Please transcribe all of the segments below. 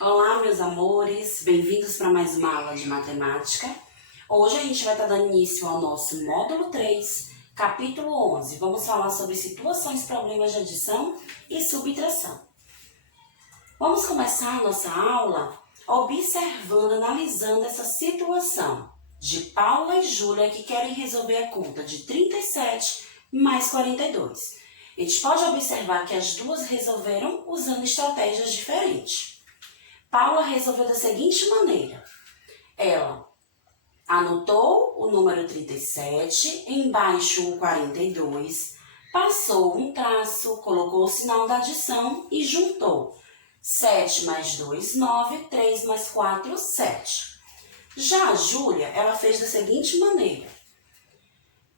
Olá, meus amores, bem-vindos para mais uma aula de matemática. Hoje a gente vai estar dando início ao nosso módulo 3, capítulo 11. Vamos falar sobre situações, problemas de adição e subtração. Vamos começar a nossa aula observando, analisando essa situação de Paula e Júlia que querem resolver a conta de 37 mais 42. A gente pode observar que as duas resolveram usando estratégias diferentes. Paula resolveu da seguinte maneira. Ela anotou o número 37, embaixo o 42, passou um traço, colocou o sinal da adição e juntou. 7 mais 2, 9, 3 mais 4, 7. Já a Júlia, ela fez da seguinte maneira.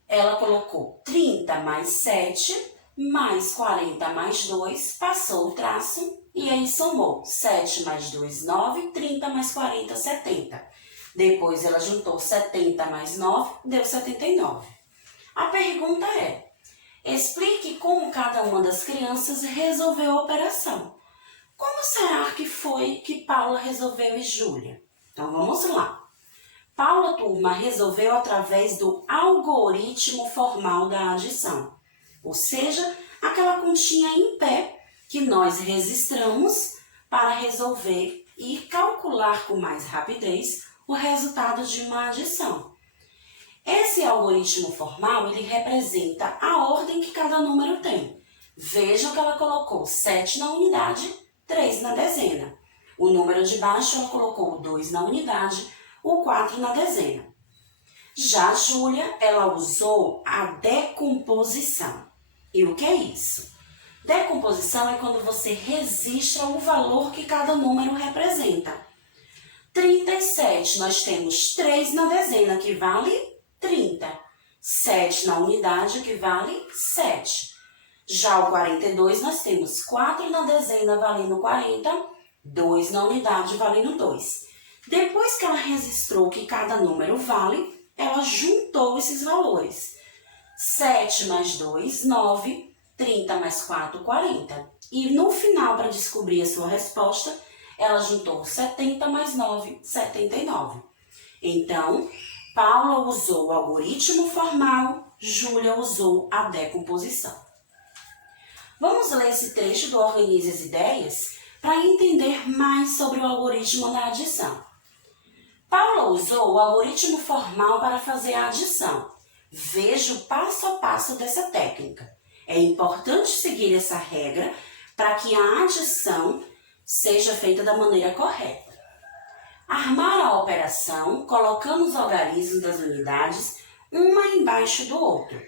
Ela colocou 30 mais 7, mais 40 mais 2, passou o traço e aí somou 7 mais 2, 9, 30 mais 40, 70. Depois ela juntou 70 mais 9, deu 79. A pergunta é, explique como cada uma das crianças resolveu a operação. Como será que foi que Paula resolveu e Júlia? Então vamos lá. Paula, turma, resolveu através do algoritmo formal da adição, ou seja, aquela continha em pé que nós registramos para resolver e calcular com mais rapidez o resultado de uma adição. Esse algoritmo formal, ele representa a ordem que cada número tem. Vejam que ela colocou 7 na unidade, 3 na dezena. O número de baixo, ela colocou o 2 na unidade, o 4 na dezena. Já a Júlia, ela usou a decomposição. E o que é isso? Decomposição é quando você registra o valor que cada número representa. 37, nós temos 3 na dezena, que vale 30. 7 na unidade, que vale 7. Já o 42, nós temos 4 na dezena, valendo 40. 2 na unidade, valendo 2. Depois que ela registrou o que cada número vale, ela juntou esses valores. 7 mais 2, 9, 30 mais 4, 40. E no final, para descobrir a sua resposta, ela juntou 70 mais 9, 79. Então, Paula usou o algoritmo formal, Júlia usou a decomposição. Vamos ler esse trecho do Organize as Ideias para entender mais sobre o algoritmo da adição. Paula usou o algoritmo formal para fazer a adição. Veja o passo a passo dessa técnica. É importante seguir essa regra para que a adição seja feita da maneira correta. Armar a operação colocando os algarismos das unidades uma embaixo do outro.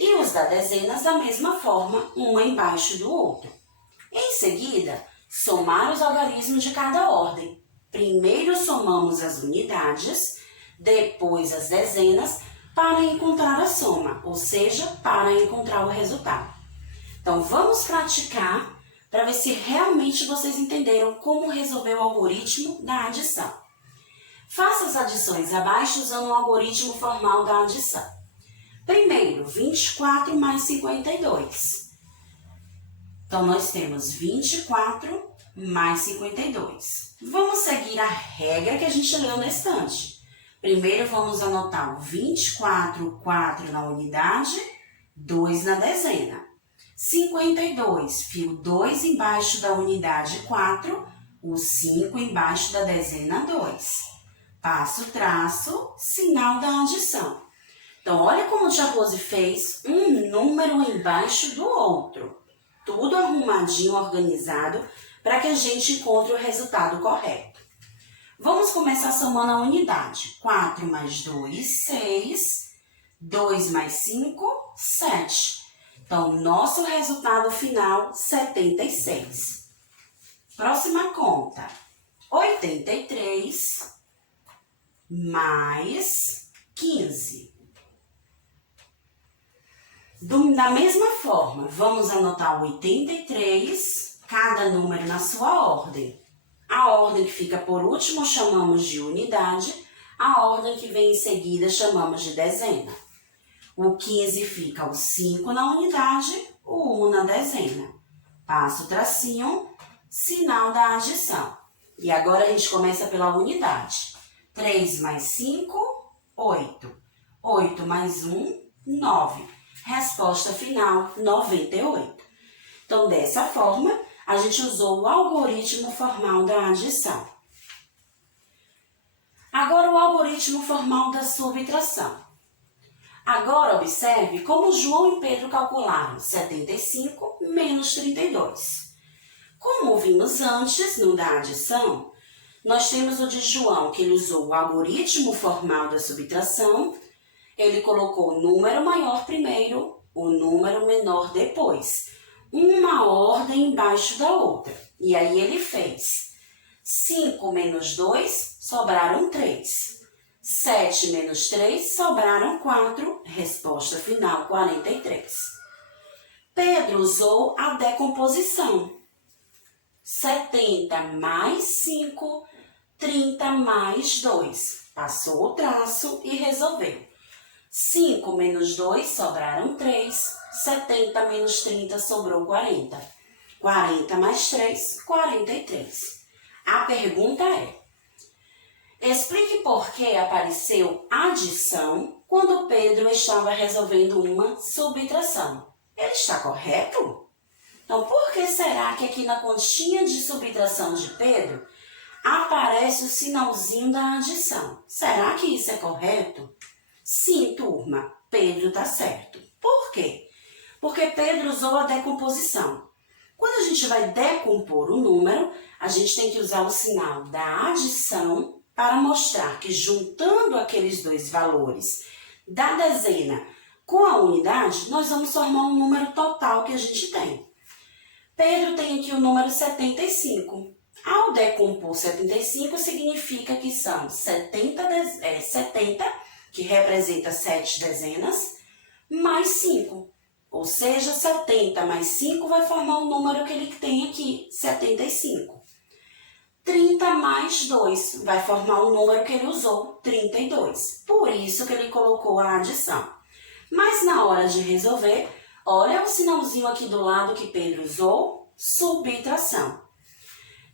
E os da dezenas da mesma forma, uma embaixo do outro. Em seguida, somar os algarismos de cada ordem. Primeiro somamos as unidades, depois as dezenas, para encontrar a soma, ou seja, para encontrar o resultado. Então, vamos praticar para ver se realmente vocês entenderam como resolver o algoritmo da adição. Faça as adições abaixo usando o algoritmo formal da adição. Primeiro, 24 mais 52. Então, nós temos 24 mais 52. Vamos seguir a regra que a gente leu na estante. Primeiro, vamos anotar o 24, 4 na unidade, 2 na dezena. 52, fio 2 embaixo da unidade 4, o 5 embaixo da dezena 2. Passo o traço, sinal da adição. Então, olha como a tia Rose fez um número embaixo do outro. Tudo arrumadinho, organizado, para que a gente encontre o resultado correto. Vamos começar somando a unidade. 4 mais 2, 6. 2 mais 5, 7. Então, nosso resultado final, 76. Próxima conta. 83 mais 15. Da mesma forma, vamos anotar 83, cada número na sua ordem. A ordem que fica por último chamamos de unidade, a ordem que vem em seguida chamamos de dezena. O 15 fica o 5 na unidade, o 1 na dezena. Passo o tracinho, sinal da adição. E agora a gente começa pela unidade. 3 mais 5, 8. 8 mais 1, 9. Resposta final, 98. Então, dessa forma, a gente usou o algoritmo formal da adição. Agora, o algoritmo formal da subtração. Agora, observe como João e Pedro calcularam 75 menos 32. Como vimos antes, no da adição, nós temos o de João, que ele usou o algoritmo formal da subtração. Ele colocou o número maior primeiro, o número menor depois. Uma ordem embaixo da outra. E aí ele fez 5 menos 2, sobraram 3. 7 menos 3, sobraram 4. Resposta final, 43. Pedro usou a decomposição. 70 mais 5, 30 mais 2. Passou o traço e resolveu. 5 menos 2, sobraram 3. 70 menos 30, sobrou 40. 40 mais 3, 43. A pergunta é: explique por que apareceu adição quando Pedro estava resolvendo uma subtração. Ele está correto? Então, por que será que aqui na continha de subtração de Pedro aparece o sinalzinho da adição? Será que isso é correto? Sim, turma, Pedro está certo. Por quê? Porque Pedro usou a decomposição. Quando a gente vai decompor o número, a gente tem que usar o sinal da adição para mostrar que juntando aqueles dois valores da dezena com a unidade, nós vamos formar um número total que a gente tem. Pedro tem aqui o número 75. Ao decompor 75, significa que são 70, que representa 7 dezenas, mais 5. Ou seja, 70 mais 5 vai formar o número que ele tem aqui, 75. 30 mais 2 vai formar o número que ele usou, 32. Por isso que ele colocou a adição. Mas na hora de resolver, olha o sinalzinho aqui do lado que Pedro usou, subtração.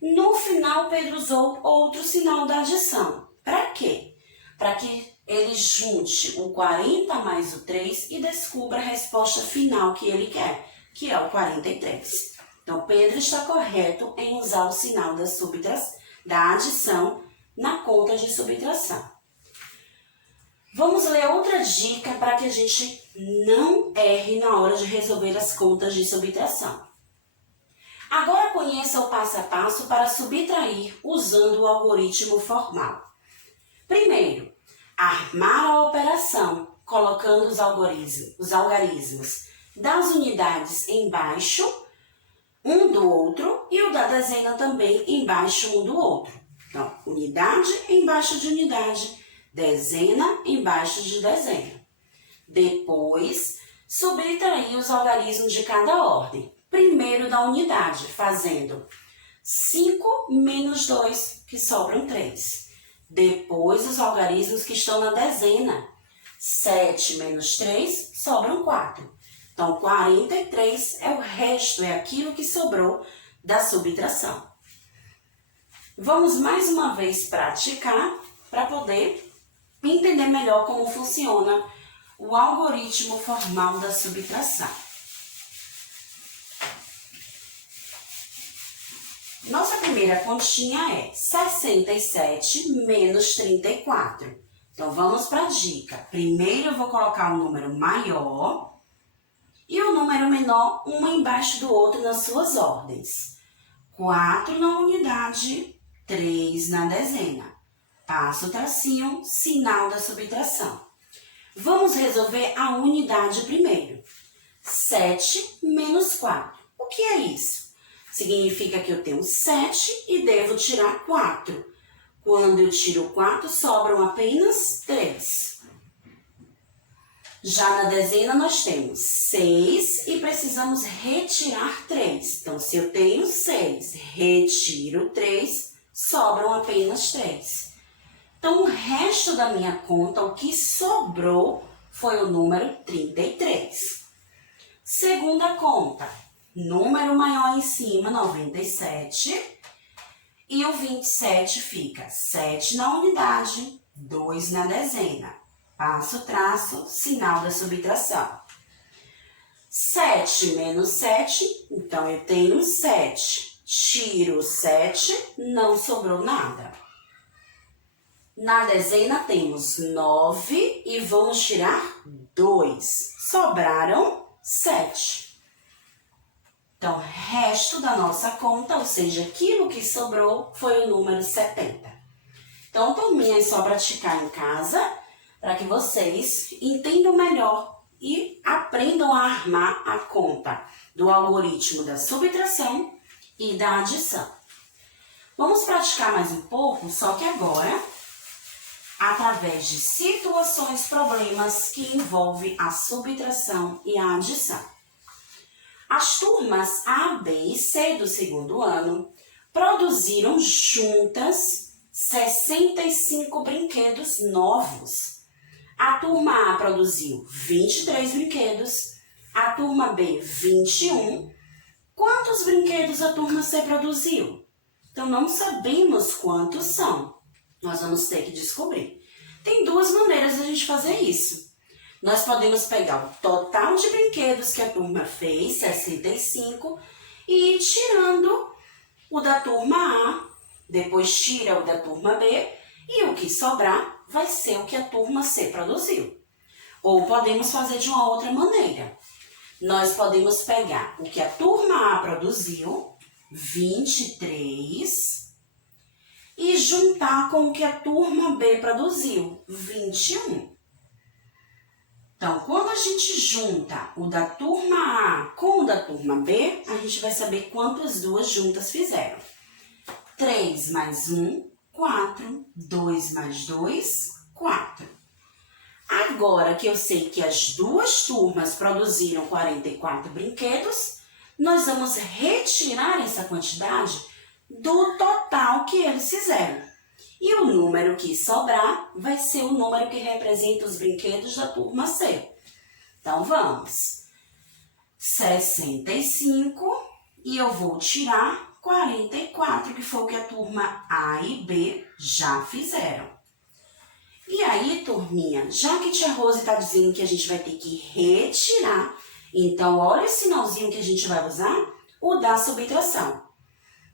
No final, Pedro usou outro sinal da adição. Para quê? Para que ele junte o 40 mais o 3 e descubra a resposta final que ele quer, que é o 43. Então, Pedro está correto em usar o sinal da adição na conta de subtração. Vamos ler outra dica para que a gente não erre na hora de resolver as contas de subtração. Agora conheça o passo a passo para subtrair usando o algoritmo formal. Primeiro, armar a operação, colocando os algarismos das unidades embaixo um do outro e o da dezena também embaixo um do outro. Então, unidade embaixo de unidade, dezena embaixo de dezena. Depois, subtrair os algarismos de cada ordem. Primeiro da unidade, fazendo 5 menos 2, que sobram 3. Depois, os algarismos que estão na dezena. 7 menos 3, sobram 4. Então, 43 é o resto, é aquilo que sobrou da subtração. Vamos mais uma vez praticar para poder entender melhor como funciona o algoritmo formal da subtração. Nossa primeira continha é 67 menos 34. Então, vamos para a dica. Primeiro, eu vou colocar o número maior e o número menor, um embaixo do outro nas suas ordens. 4 na unidade, 3 na dezena. Passo o tracinho, sinal da subtração. Vamos resolver a unidade primeiro. 7 menos 4. O que é isso? Significa que eu tenho 7 e devo tirar 4. Quando eu tiro 4, sobram apenas 3. Já na dezena, nós temos 6 e precisamos retirar 3. Então, se eu tenho 6, retiro 3, sobram apenas 3. Então, o resto da minha conta, o que sobrou, foi o número 33. Segunda conta, número maior em cima, 97. E o 27 fica 7 na unidade, 2 na dezena. Passo o traço, sinal da subtração. 7 menos 7, então eu tenho 7. Tiro 7, não sobrou nada. Na dezena temos 9 e vamos tirar 2. Sobraram 7. Então, resto da nossa conta, ou seja, aquilo que sobrou foi o número 70. Então, turminha, é só praticar em casa para que vocês entendam melhor e aprendam a armar a conta do algoritmo da subtração e da adição. Vamos praticar mais um pouco, só que agora, através de situações, problemas que envolvem a subtração e a adição. As turmas A, B e C do segundo ano produziram juntas 65 brinquedos novos. A turma A produziu 23 brinquedos, a turma B 21. Quantos brinquedos a turma C produziu? Então, não sabemos quantos são. Nós vamos ter que descobrir. Tem duas maneiras de a gente fazer isso. Nós podemos pegar o total de brinquedos que a turma fez, 65, e ir tirando o da turma A, depois tira o da turma B, e o que sobrar vai ser o que a turma C produziu. Ou podemos fazer de uma outra maneira. Nós podemos pegar o que a turma A produziu, 23, e juntar com o que a turma B produziu, 21. Então, quando a gente junta o da turma A com o da turma B, a gente vai saber quantas duas juntas fizeram. 3 mais 1, 4. 2 mais 2, 4. Agora que eu sei que as duas turmas produziram 44 brinquedos, nós vamos retirar essa quantidade do total que eles fizeram. E o número que sobrar vai ser o número que representa os brinquedos da turma C. Então, vamos. 65 e eu vou tirar 44, que foi o que a turma A e B já fizeram. E aí, turminha, já que tia Rose está dizendo que a gente vai ter que retirar, então olha o sinalzinho que a gente vai usar, o da subtração.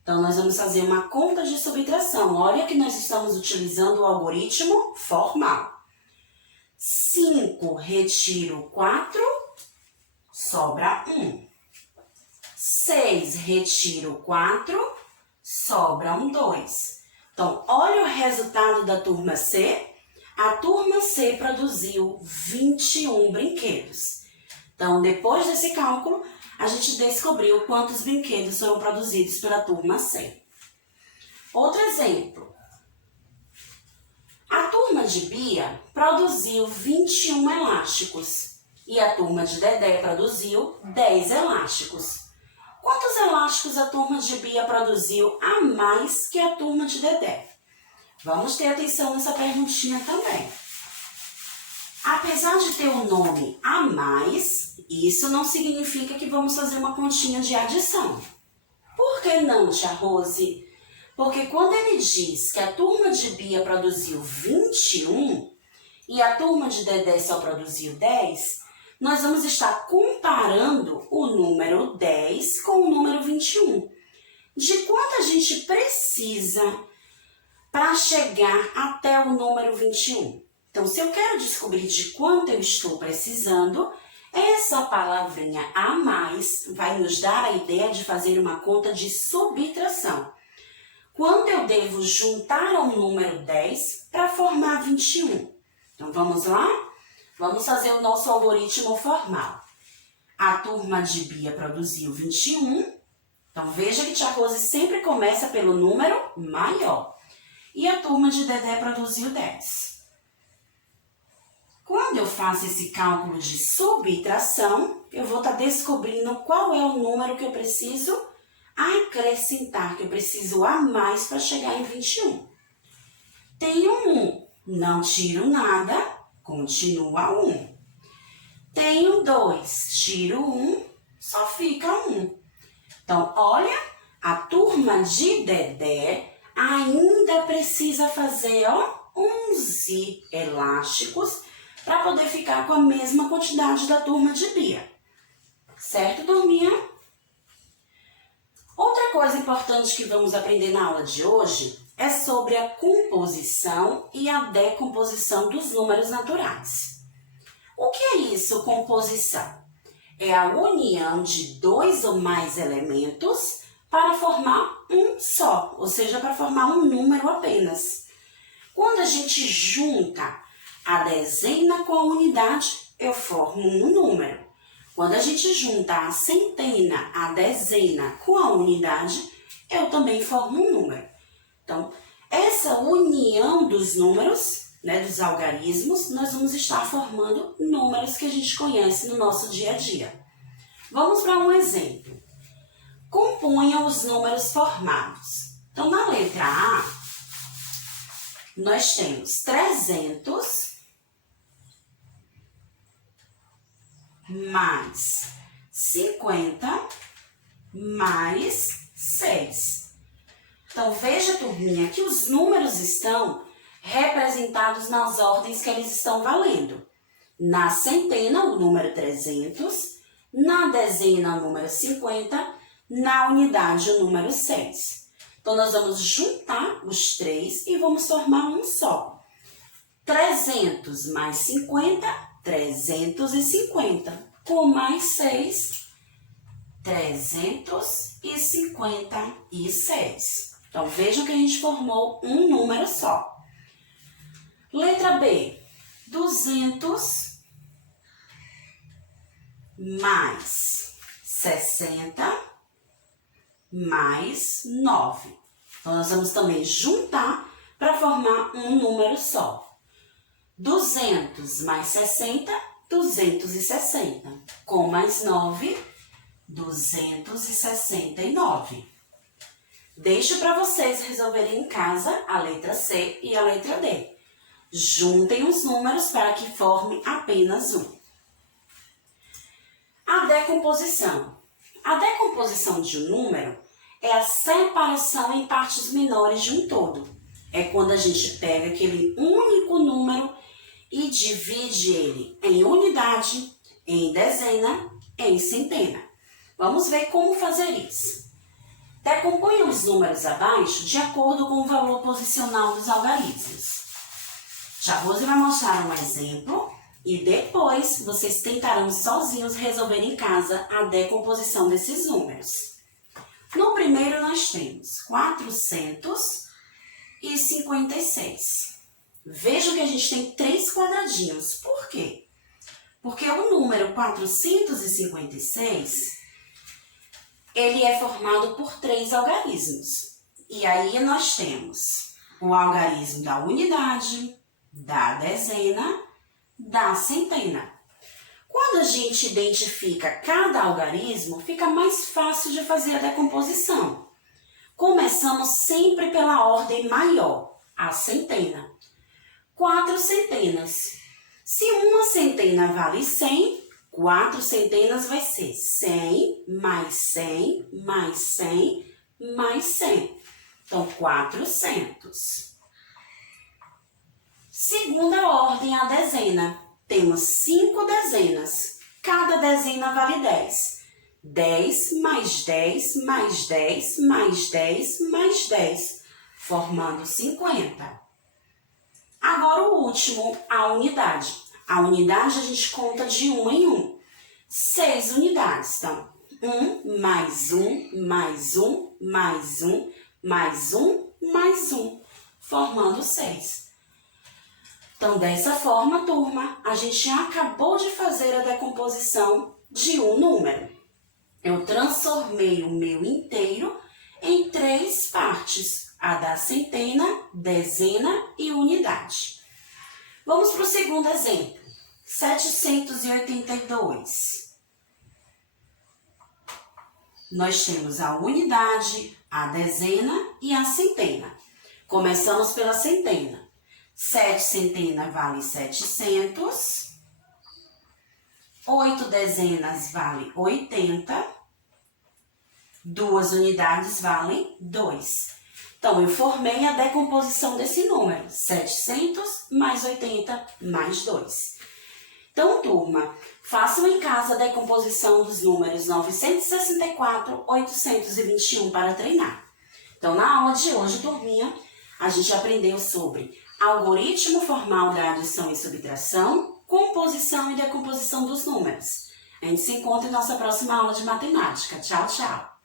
Então, nós vamos fazer uma conta de subtração. Olha que nós estamos utilizando o algoritmo formal. 5 retiro 4, sobra 1. 6 retiro 4, sobram 2. Então, olha o resultado da turma C. A turma C produziu 21 brinquedos. Então, depois desse cálculo, a gente descobriu quantos brinquedos foram produzidos pela turma C. Outro exemplo. A turma de Bia produziu 21 elásticos e a turma de Dedé produziu 10 elásticos. Quantos elásticos a turma de Bia produziu a mais que a turma de Dedé? Vamos ter atenção nessa perguntinha também. Apesar de ter o nome a mais, isso não significa que vamos fazer uma continha de adição. Por que não, tia Rose? Porque quando ele diz que a turma de Bia produziu 21 e a turma de Dedé só produziu 10, nós vamos estar comparando o número 10 com o número 21. De quanto a gente precisa para chegar até o número 21? Então, se eu quero descobrir de quanto eu estou precisando, essa palavrinha a mais vai nos dar a ideia de fazer uma conta de subtração. Quando eu devo juntar ao número 10 para formar 21? Então, vamos lá? Vamos fazer o nosso algoritmo formal. A turma de Bia produziu 21. Então, veja que tia Rose sempre começa pelo número maior. E a turma de Dedé produziu 10. Quando eu faço esse cálculo de subtração, eu vou estar descobrindo qual é o número que eu preciso acrescentar, que eu preciso a mais para chegar em 21. Tenho 1, não tiro nada, continua 1. Tenho 2, tiro 1, só fica 1. Então, olha, a turma de Dedé ainda precisa fazer, ó, 11 elásticos para poder ficar com a mesma quantidade da turma de Bia. Certo, turminha? Outra coisa importante que vamos aprender na aula de hoje é sobre a composição e a decomposição dos números naturais. O que é isso, composição? É a união de dois ou mais elementos para formar um só, ou seja, para formar um número apenas. Quando a gente junta a dezena com a unidade, eu formo um número. Quando a gente junta a centena, a dezena com a unidade, eu também formo um número. Então, essa união dos números, dos algarismos, nós vamos estar formando números que a gente conhece no nosso dia a dia. Vamos para um exemplo. Componham os números formados. Então, na letra A, nós temos 300 mais 50 mais 6. Então, veja, turminha, que os números estão representados nas ordens que eles estão valendo. Na centena, o número 300, na dezena, o número 50, na unidade, o número 6. Então, nós vamos juntar os três e vamos formar um só. 300 mais 50, 350. Com mais 6, 356. Então, vejam que a gente formou um número só. Letra B, 200 mais 60 mais 9. Então, nós vamos também juntar para formar um número só. 200 mais 60, 260. Com mais 9, 269. Deixo para vocês resolverem em casa a letra C e a letra D. Juntem os números para que forme apenas um. A decomposição. A decomposição de um número é a separação em partes menores de um todo. É quando a gente pega aquele único número e divide ele em unidade, em dezena, em centena. Vamos ver como fazer isso. Decomponha os números abaixo de acordo com o valor posicional dos algarismos. Já Rose vai mostrar um exemplo e depois vocês tentarão sozinhos resolver em casa a decomposição desses números. No primeiro nós temos 456. Vejam que a gente tem 3 quadradinhos. Por quê? Porque o número 456, ele é formado por 3 algarismos. E aí nós temos o algarismo da unidade, da dezena, da centena. Quando a gente identifica cada algarismo, fica mais fácil de fazer a decomposição. Começamos sempre pela ordem maior, a centena. 4 centenas. Se uma centena vale 100, 4 centenas vai ser 100 mais 100 mais 100 mais 100. Então, 400. Segunda ordem, a dezena. Temos 5 dezenas. Cada dezena vale 10. 10 mais 10 mais 10 mais 10 mais 10, formando 50. Agora o último, a unidade. A unidade a gente conta de 1 em 1. 6 unidades. Então, 1 mais 1 mais 1 mais 1 mais 1 mais 1, formando 6. Então, dessa forma, turma, a gente acabou de fazer a decomposição de um número. Eu transformei o meu inteiro em 3 partes, a da centena, dezena e unidade. Vamos para o segundo exemplo, 782. Nós temos a unidade, a dezena e a centena. Começamos pela centena. 7 centena vale 700. 8 dezenas vale 80. 2 unidades valem 2. Então, eu formei a decomposição desse número, 700 mais 80 mais 2. Então, turma, façam em casa a decomposição dos números 964, 821 para treinar. Então, na aula de hoje, turminha, a gente aprendeu sobre algoritmo formal da adição e subtração, composição e decomposição dos números. A gente se encontra em nossa próxima aula de matemática. Tchau, tchau!